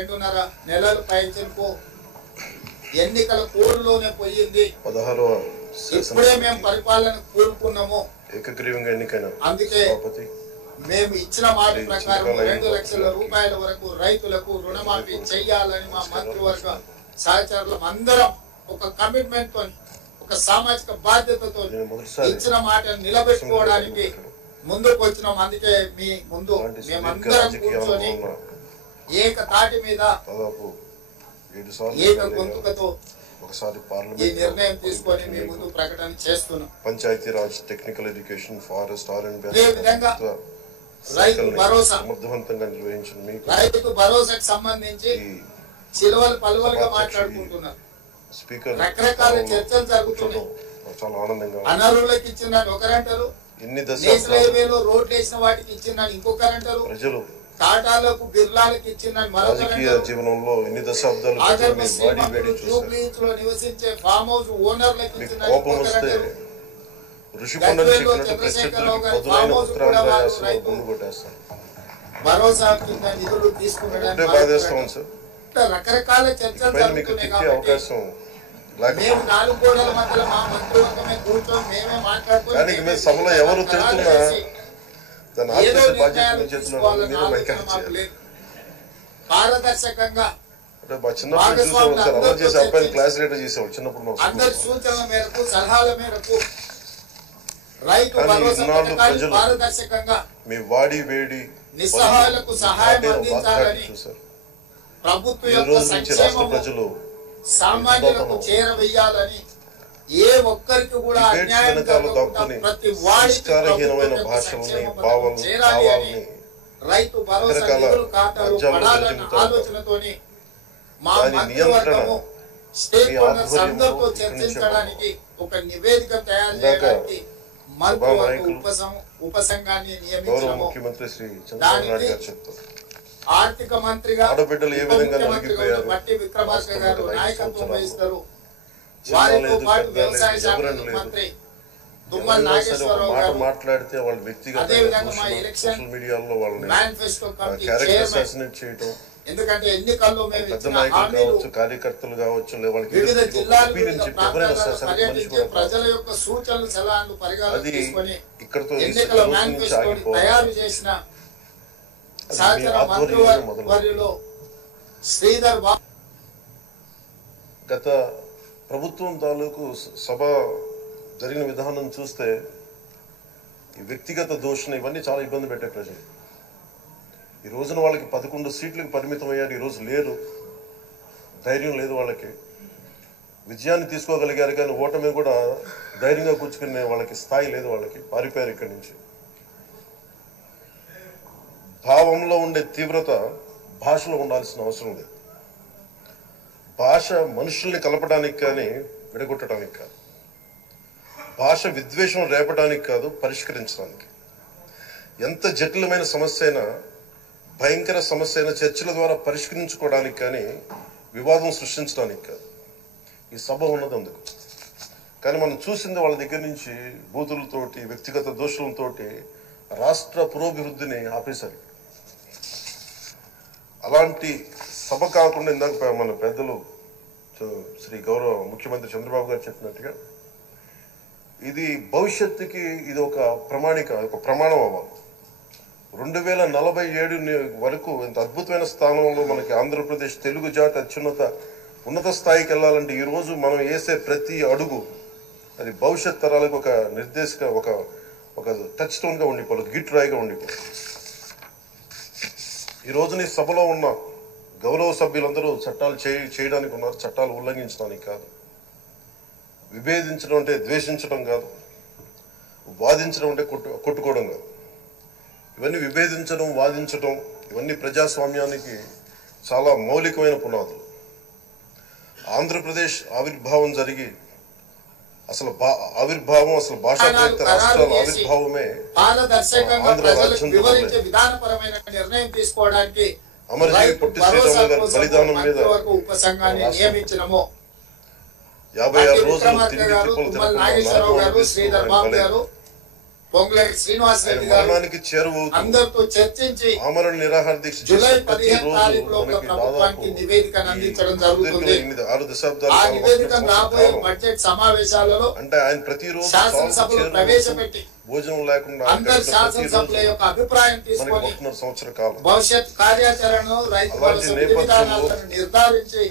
రెండున్నర నెలలు పైచలకు ఎన్నికల కోరులోనే పోయింది. 16వ ఇప్పుడే మేము పరిపాలన కోరుకున్నాము. ఏకగ్రీవంగా ఎన్నికైన అందుకే మేము ఇచ్చిన మాట ప్రకారం 2 లక్షల రూపాయల వరకు రైతులకు రుణమాఫీ చేయాలని మా మంత్రివర్గ సహచరులు అందరం ఒక కమిట్మెంట్ తో, ఒక సామాజిక బాధ్యతతో ఇచ్చిన మాట నిలబెట్టుకోవడానికి ముందుకు వచ్చినాం. అందుకే మీ ముందు మేమందరం కూర్చొని ఏక తాటి మీద ఏక గొంతుకతో ఈ నిర్ణయం తీసుకొని మీ ముందు ప్రకటన చేస్తున్నాం. Panchayati Raj, technical education, forest, Rythu Bharosa సమర్థవంతంగా నిర్వహించిన మీకు రైతు భరోసాకు సంబంధించి చిలువలు పలువలుగా మాట్లాడుకుంటున్నారు. స్పీకర్ రకరకాల చర్చలు జరుగుతున్నాయి. చాలా ఆనందంగా అనర్హులకు ఇచ్చిందని ఒకరంటారు, ఇన్ని నేషనల్ హైవేలో రోడ్లు వేసిన వాటికి ఇచ్చిందని ఇంకొకరంటారు, ప్రజలు టాటాలకు బిర్లాలకు ఇచ్చిందని రాజకీయ జీవనంలో ఎన్ని దశాబ్దాలు నివసించే ఫామ్ హౌస్ ఓనర్లకు ఇచ్చిందని కోపం వస్తే ఋషికొండను చెక్కినట్టు ప్రత్యర్థులకి పదులైన ఉత్తరాంధ్రయాసలో గుండు కొట్టేస్తాను. భరోసా కింద నిధులు తీసుకున్నాడు. బాధేస్తాం సార్. రకరకాల చర్చలు మీకు జరుగుతున్నాయి తిక్కే అవకాశం మేము 4 గోడల మధ్యలో మా మంత్రివర్గమే కూర్చొని మేమే కానీ మీరు సభలో ఎవరు తిడుతున్నా దాని ఆఫీసు బాధ్యత చేతుల్లో పారదర్శకంగా అంటే మా చిన్నప్పుడు చూసేవాళ్ళు సార్, అమలు చేసే అబ్బాయిని క్లాస్ లీడర్ చేసేవాళ్ళు చిన్నప్పుడు. అందరి సూచనల మేరకు, సలహాల మేరకు రైతు భరోసా పథకాన్ని పారదర్శకంగా మీ వాడి వేడి నిస్సహాయులకు సహాయం అందించాలని ప్రభుత్వం యొక్క సంక్షేమం ప్రజలు సామాన్యులకు చేరవేయాలని, ఏ ఒక్కరికి కూడా అన్యాయం జరగకుండా ప్రతి వాడికి భాషల్ని భావాలను చేరాలి అని రైతు భరోసా నిధులు ఖాతాలు పడాలన్న ఆలోచనతోని మా మంత్రివర్గము స్టేక్ హోల్డర్స్ అందరితో చర్చించడానికి ఒక నివేదిక తయారు చేయడానికి మంత్రివర్గ ఉపసంఘాన్ని నియమించాము. ముఖ్యమంత్రి శ్రీ చంద్రబాబు నాయుడు గారు చెప్తారు. ఆర్థిక మంత్రిగా ఆడబిడ్డలు ఏ విధంగా నలిగిపోయారు, బట్టి విక్రమార్క గారు నాయకత్వం వహిస్తారు. వారితో పాటు వ్యవసాయ శాఖ మంత్రి తుమ్మల నాగేశ్వరరావు గారు మాట్లాడితే వాళ్ళు వ్యక్తిగత సోషల్ మీడియాలో వాళ్ళని మేనిఫెస్టో కమిటీ క్యారెక్టర్ అసాసినేట్ చేయడం, ఎందుకంటే ఎన్నికల్లో మేము పెద్ద నాయకులు కావచ్చు, కార్యకర్తలు కావచ్చు, వివిధ జిల్లాలు పర్యటించి ప్రజల యొక్క సూచనలు సలహాలు పరిగణలోకి తీసుకొని ఎన్నికల మేనిఫెస్టో తయారు చేసిన సహచర మంత్రివర్యులు శ్రీధర్ బాబు గత ప్రభుత్వం తాలూకు సభ జరిగిన విధానం చూస్తే ఈ వ్యక్తిగత దోషణ ఇవన్నీ చాలా ఇబ్బంది పెట్టే ప్రజలు. ఈ రోజున వాళ్ళకి 11 సీట్లకు పరిమితం అయ్యారు, ఈరోజు లేరు, ధైర్యం లేదు వాళ్ళకి. విజయాన్ని తీసుకోగలిగారు కానీ ఓటమి కూడా ధైర్యంగా కూర్చుకునే వాళ్ళకి స్థాయి లేదు, వాళ్ళకి పారిపోయారు ఇక్కడి నుంచి. భావంలో ఉండే తీవ్రత భాషలో ఉండాల్సిన అవసరం లేదు. భాష మనుషుల్ని కలపడానికి కానీ విడగొట్టడానికి కాదు, భాష విద్వేషం రేపడానికి కాదు, పరిష్కరించడానికి. ఎంత జటిలమైన సమస్య అయినా, భయంకర సమస్య అయినా చర్చల ద్వారా పరిష్కరించుకోవడానికి కానీ వివాదం సృష్టించడానికి కాదు. ఈ సభ ఉన్నది అందుకు. కానీ మనం చూసింది వాళ్ళ దగ్గర నుంచి బూతులతోటి, వ్యక్తిగత దోషులతోటి రాష్ట్ర పురోభివృద్ధిని ఆపేశారు. అలాంటి సభ కాకుండా ఇందాక మన పెద్దలు శ్రీ గౌరవ ముఖ్యమంత్రి చంద్రబాబు గారు చెప్పినట్టుగా ఇది భవిష్యత్తుకి ఇది ఒక ప్రమాణిక, ఒక ప్రమాణం అవ్వాలి. 2047 వరకు ఇంత అద్భుతమైన స్థానంలో మనకి ఆంధ్రప్రదేశ్ తెలుగు జాతి ఉన్నత స్థాయికి వెళ్ళాలంటే ఈరోజు మనం వేసే ప్రతి అడుగు అది భవిష్యత్ తరాలకు ఒక నిర్దేశక, ఒక టచ్ స్టోన్గా ఉండిపోవాలి, గిట్ రాయిగా ఉండిపోవాలి. ఈ రోజున ఈ సభలో ఉన్న గౌరవ సభ్యులందరూ చట్టాలు చేయడానికి ఉన్నారు, చట్టాలు ఉల్లంఘించడానికి కాదు. విభేదించడం అంటే ద్వేషించడం కాదు, వాదించడం అంటే కొట్టుకోవడం కాదు. ఇవన్నీ విభేదించడం, వాదించడం ఇవన్నీ ప్రజాస్వామ్యానికి చాలా మౌలికమైన పునాదులు. ఆంధ్రప్రదేశ్ ఆవిర్భావం జరిగి అసలు భాషా ప్రయుక్త రాష్ట్రాల ఆవిర్భావమే ఆంధ్ర రాజ్యం. అమరజీవి పొట్టి శ్రీరాములు గారి బలిదానం మీద 56 రోజులు తిరిగి తిప్పలు తిరగకుండా పొంగులేటి శ్రీనివాస్ ఆయన రెడ్డి గారు మరణానికి చేరువవుతూ అందరితో చర్చించి ఆమరణ నిరాహార దీక్ష జూలై చేసిన ప్రతి 15 రోజు తారీఖు లోపల మనకి ప్రభుత్వానికి దాదాపు నివేదికను అందించడం ఈ జరుగుతుంది. 6 దశాబ్దాల ఆ కాలం, నివేదికను రాబోయే కాలం. బడ్జెట్ సమావేశాలలో అంటే ఆయన ప్రతిరోజు శాసనసభలో చేరువవుతూ ప్రవేశపెట్టి భోజనం లేకుండా అందరు శాసనసభల యొక్క అభిప్రాయం మనకి తీసుకొని 1.5 సంవత్సర కాలం భవిష్యత్ కార్యాచరణను రైతు భరోసా విధి విధానాలను నిర్ధారించి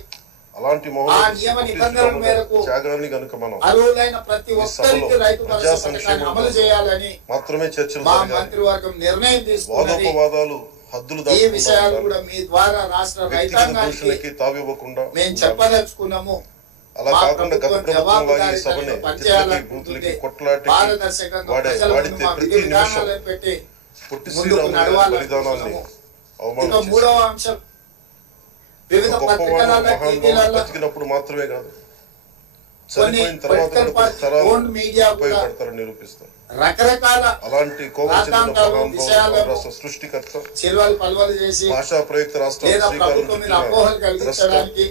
అలాంటి ఆ నియమ నిబంధనల మేరకు త్యాగాన్ని కనుక మనం అర్హులైన ప్రతి ఈ ఒక్కరికి సభలో రైతు భరోసా ప్రజా పథకాన్ని సంక్షేమం అమలు చేయాలని మాత్రమే చర్చలు మా జరగాలి. మంత్రివర్గం నిర్ణయం తీసుకున్నది. వాదోపవాదాలు హద్దులు ఈ దాటకుండా విషయాలు ఉండాలి. కూడా మీ ద్వారా రాష్ట్ర వ్యక్తిగత రైతాంగానికి దూషణకి తావివ్వకుండా మేము ఉండాలి. చెప్పదలుచుకున్నాము. అలా మా కాకుండా గత ప్రభుత్వం ప్రభుత్వంలాగా ఈ సభని జవాబుదారీతనంతో తిట్లకి, పనిచేయాలనుకుంటుంది. బూతులకి, కొట్లాటకి పారదర్శకంగా ప్రజల ముందు వాడితే మా ప్రతి విధి నిమిషం విధానాలను పెట్టి పొట్టి ముందుకు శ్రీరాములు గారి బలిదానాన్ని నడవాలనుకుంటున్నాము. అవమానం ఇక మూడవ అంశం, వివిధ పత్రికలలో టీవీలలో బతికినప్పుడు మాత్రమే కాదు, కొన్ని చనిపోయిన తర్వాత పొలిటికల్ కూడా పార్టీ తరాలు ఓన్ మీడియా కూడా ఉపయోగపడతారని నిరూపిస్తారు. రకరకాల అలాంటి కోపం చెందిన రాద్ధాంతాలు, విషయాలను రాష్ట్ర సృష్టికర్త, చిల్వలు పల్వలు చేసి భాషా ప్రయుక్త రాష్ట్రాల లేదా శ్రీకారం ప్రభుత్వం మీద చుట్టిన అపోహలు ద్రష్ట, కలిగించడానికి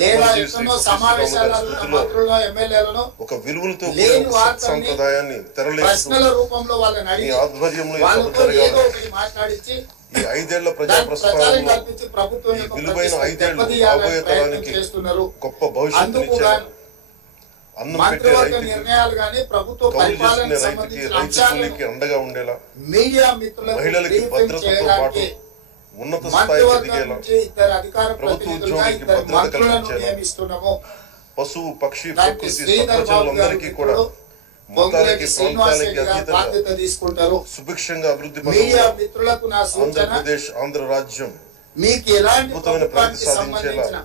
లేదా అమర్జీవి ఎన్నో శ్రీ సమావేశాలలో స్థితిలో మంత్రులను ఎమ్మెల్యేలను ఒక విలువలతో లేని కూడిన వార్తల్ని సంప్రదాయాన్ని తెరలేస్తూ ప్రశ్నల రూపంలో వాళ్ళని ఈ అడిగి ఆధ్వర్యంలో ఈ సభ వాళ్ళతో ఏదో జరగాలి. ఒకటి మాట్లాడించి ఈ 5 ఏళ్ల ప్రజా దానికి ప్రచారం ప్రస్థానంలో కల్పించి ప్రభుత్వం ఈ యొక్క విలువైన ప్రతిష్టను 5 ఏళ్లు దెబ్బతీయాలని రాబోయే ప్రయత్నం తరానికి చేస్తున్నారు. గొప్ప అందుకు భవిష్యత్తునిచ్చే గాను అన్నం పెట్టే మంత్రివర్గ రైతుకి, నిర్ణయాలు గాని ప్రభుత్వ కౌలు చేసుకునే పరిపాలనకు రైతుకి, సంబంధించిన రైతు అంశాలను కూలీకి అండగా ఉండేలా, మీడియా మిత్రులకు మహిళలకి బ్రీఫింగ్ భద్రతతో చేయడానికి పాటు ఉన్నత స్థాయికి మంత్రివర్గం ఎదిగేలా, నుంచి ఇద్దరు అధికార ప్రభుత్వ ప్రతినిధులుగా ఉద్యోగికి 2 భద్రత మంత్రులను కల్పించేలా, నియమిస్తున్నాము. పశువు పక్షి దానికి ప్రకృతి శ్రీధర్ బాబు గారు సహచరులందరికీ కూడా మతాలకి పొంగులేటి శ్రీనివాస్ ప్రాంతాలకి రెడ్డి గారు అతీతంగా బాధ్యత తీసుకుంటారు. సుభిక్షంగా అభివృద్ధి మీడియా పథంలో మిత్రులకు నా సూచన, ఆంధ్రప్రదేశ్ ఆంధ్ర రాజ్యం మీకు ఎలాంటి అద్భుతమైన ప్రభుత్వానికి ప్రగతి సాధించేలా సంబంధించిన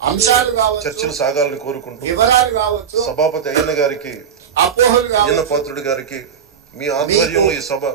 అంశాలు కావచ్చు, చర్చలు సాగాలని కోరుకుంటూ వివరాలు కావచ్చు, సభాపతి అయ్యన్న గారికి, అపోహలు అయ్యన్న కావచ్చు, పాత్రుడి గారికి మీ ఆధ్వర్యంలో ఈ సభ